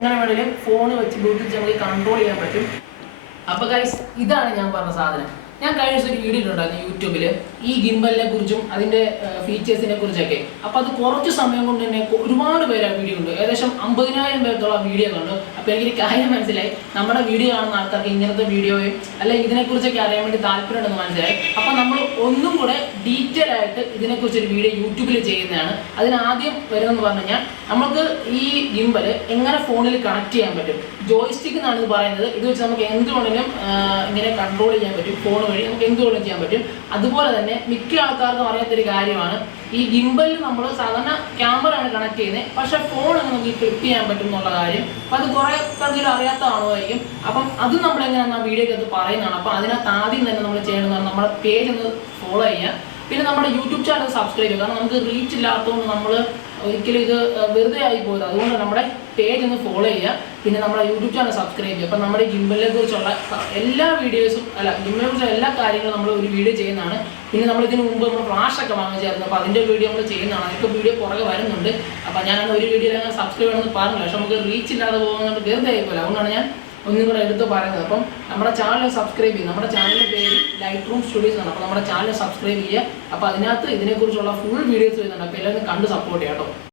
അങ്ങനെ വേണമെങ്കിലും ഫോൺ വെച്ച് ബ്ലൂടൂത്ത് നമുക്ക് കൺട്രോൾ ചെയ്യാൻ പറ്റും. അപ്പോൾ ഗൈസ്, ഇതാണ് ഞാൻ പറഞ്ഞ സാധനം. ഞാൻ കഴിഞ്ഞ ദിവസം ഒരു വീഡിയോ ഇട്ടുണ്ടായിരുന്നു യൂട്യൂബിൽ ഈ ഗിംബലിനെ കുറിച്ചും അതിൻ്റെ ഫീച്ചേഴ്സിനെ കുറിച്ചൊക്കെ. അപ്പോൾ അത് കുറച്ച് സമയം കൊണ്ട് തന്നെ ഒരുപാട് പേര് ആ വീഡിയോ ഉണ്ട്. ഏകദേശം 50,000 പേർത്തോളം വീഡിയോ കണ്ടു. അപ്പോൾ എനിക്കൊരു കാര്യം മനസ്സിലായി, നമ്മുടെ വീഡിയോ കാണുന്ന ആൾക്കാർക്ക് ഇങ്ങനത്തെ വീഡിയോയും അല്ലെങ്കിൽ ഇതിനെക്കുറിച്ചൊക്കെ അറിയാൻ വേണ്ടി താല്പര്യമുണ്ടെന്ന് മനസ്സിലായി. അപ്പോൾ നമ്മൾ ഒന്നും കൂടെ ഡീറ്റെയിൽ ആയിട്ട് ഇതിനെക്കുറിച്ചൊരു വീഡിയോ യൂട്യൂബിൽ ചെയ്യുന്നതാണ്. അതിനാദ്യം വരുന്നതെന്ന് പറഞ്ഞു കഴിഞ്ഞാൽ, നമുക്ക് ഈ ഗിംബൽ എങ്ങനെ ഫോണിൽ കണക്ട് ചെയ്യാൻ പറ്റും. ജോയ്സ്റ്റിക് എന്നാണ് ഇത് പറയുന്നത്. ഇത് വെച്ച് നമുക്ക് എന്തുകൊണ്ടിനും ഇങ്ങനെ കൺട്രോൾ ചെയ്യാൻ പറ്റും. ഫോൺ വഴി നമുക്ക് എന്തുകൊണ്ടും ചെയ്യാൻ പറ്റും. അതുപോലെ തന്നെ മിക്ക ആൾക്കാർക്കും അറിയാത്തൊരു കാര്യമാണ്, ഈ ഗിംബലിൽ നമ്മൾ സാധാരണ ക്യാമറ ആണ് കണക്ട് ചെയ്യുന്നത്, പക്ഷെ ഫോൺ നമുക്ക് ഫ്ലിപ്പ് ചെയ്യാൻ പറ്റും എന്നുള്ള കാര്യം. അപ്പം അത് കുറേ പേർക്കെങ്കിലും അറിയാത്തതാണുമായിരിക്കും. അപ്പം അത് നമ്മളെങ്ങനെയാണ് ആ വീഡിയോക്കകത്ത് പറയുന്നതാണ്. അപ്പം അതിനകത്ത് ആദ്യം തന്നെ നമ്മൾ ചെയ്യേണ്ടതാണ് നമ്മുടെ പേജ് ഒന്ന് ഫോളോ ചെയ്യുക. പിന്നെ നമ്മുടെ യൂട്യൂബ് ചാനൽ സബ്സ്ക്രൈബ് ചെയ്യുക. കാരണം നമുക്ക് റീച്ച് ഇല്ലാത്തതുകൊണ്ട് നമ്മൾ ഒരിക്കലും ഇത് വെറുതെ ആയി പോയത്. അതുകൊണ്ട് നമ്മുടെ പേജ് ഒന്ന് ഫോളോ ചെയ്യുക. പിന്നെ നമ്മുടെ യൂട്യൂബ് ചാനൽ സബ്സ്ക്രൈബ് ചെയ്യുക. അപ്പം നമ്മുടെ ഗിംബലിനെ കുറിച്ചുള്ള എല്ലാ വീഡിയോസും ഗിംബലിനെ കുറിച്ചുള്ള എല്ലാ കാര്യങ്ങളും നമ്മൾ ഒരു വീഡിയോ ചെയ്യുന്നതാണ്. പിന്നെ നമ്മൾ ഇതിന് മുമ്പ് നമ്മൾ ഫ്ലാഷൊക്കെ വാങ്ങിച്ചായിരുന്നു. അപ്പോൾ അതിൻ്റെ വീഡിയോ നമ്മൾ ചെയ്യുന്നതാണ്. അതിപ്പോൾ വീഡിയോ പുറകെ വരുന്നുണ്ട്. അപ്പോൾ ഞാനത് ഒരു വീഡിയോയിൽ അങ്ങനെ സബ്സ്ക്രൈബ് ചെയ്യണമെന്ന് പറഞ്ഞില്ല. പക്ഷെ നമുക്ക് റീച്ച് ഇല്ലാതെ പോകുന്നത് വെറുതെ ആയിപ്പോയില്ല. അതുകൊണ്ടാണ് ഞാൻ ഒന്നും കൂടെ എടുത്ത് പറയുന്നത്. അപ്പം നമ്മുടെ ചാനൽ സബ്സ്ക്രൈബ് ചെയ്യും. നമ്മുടെ ചാനലിൻ്റെ പേര് ലൈറ്റ് റൂം സ്റ്റുഡിയോസ് ആണ്. അപ്പോൾ നമ്മുടെ ചാനൽ സബ്സ്ക്രൈബ് ചെയ്യുക. അപ്പോൾ അതിനകത്ത് ഇതിനെക്കുറിച്ചുള്ള ഫുൾ വീഡിയോസ് വരുന്നുണ്ട്. അപ്പോൾ എല്ലാവരും കണ്ട് സപ്പോർട്ട് ചെയ്യാം കേട്ടോ.